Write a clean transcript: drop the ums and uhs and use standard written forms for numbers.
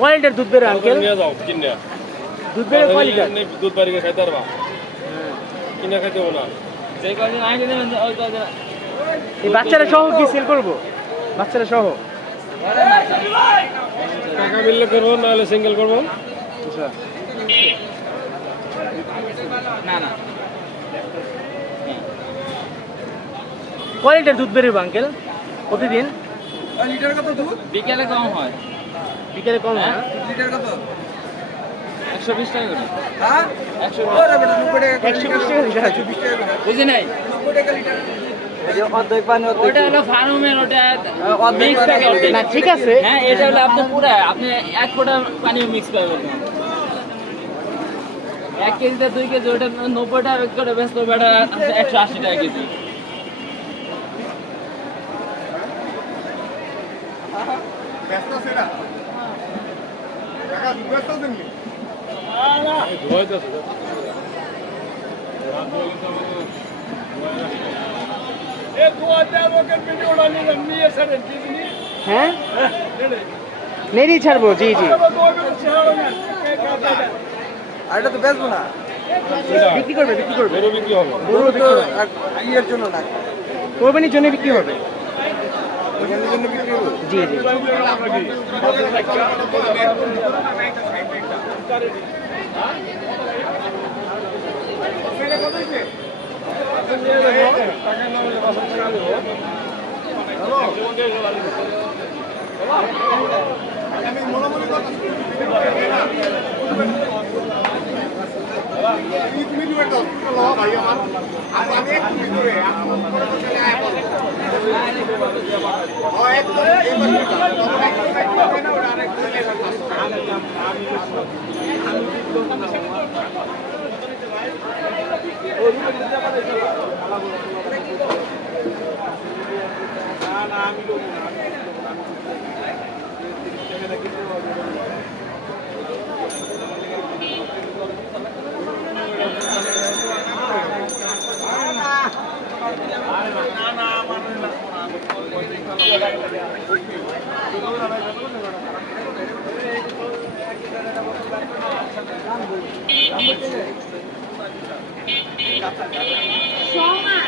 কয় লিটার দুধ বেরো আঙ্কেল? নিয়ে যাও কিনে। দুধ বেরো কয় লিটার? দুধ বাড়িয়ে খাইতে পারবা, কিনে খাইতে হবে না। যে কদিন আগে দেবেন ওই কদিন এই বাচ্চারা সহ কি সেল করবো? বাচ্চারা সহ টাকা মিললে করবো, নাহলে সিঙ্গেল করবো। না না কয় লিটার দুধ বেরোবে আঙ্কেল প্রতিদিন? লিটার কত দুধ? বিকেলে কম হয়, বিকেলে কম হয় না? লিটার কত? 120 টাকা করে। হ্যাঁ 100 ওরে বেটা 90 টাকা 120 টাকা লিটার। 120 টাকা করে। বুঝি নাই, 90 টাকা লিটার। এই যে অর্ধেক পানি ওটা হলো ফার্মের, ওটা অর্ধেক মিক্স থাকে পানি। না ঠিক আছে, হ্যাঁ এটা হলো আপনার পুরা, আপনি 1 ফোঁটা পানি মিক্স পাবেন না। 1 কেজিতে 2 কেজি, ওটা 90 টাকা করে বেচতে হবে, এটা 180 টাকা কেজি। হ্যাঁ নেড়ি ছাড়বো, জি জি। আর এটা তো বেচবো না। বিক্রি করবে, বিক্রি করবে, গরু বিক্রি হবে। গরু তো বিক্রি করবে, ইয়ের জন্য না। কোরবানির জন্য বিক্রি হবে। ওইখানের জন্য বিক্রি করবো। জি জি। Số mà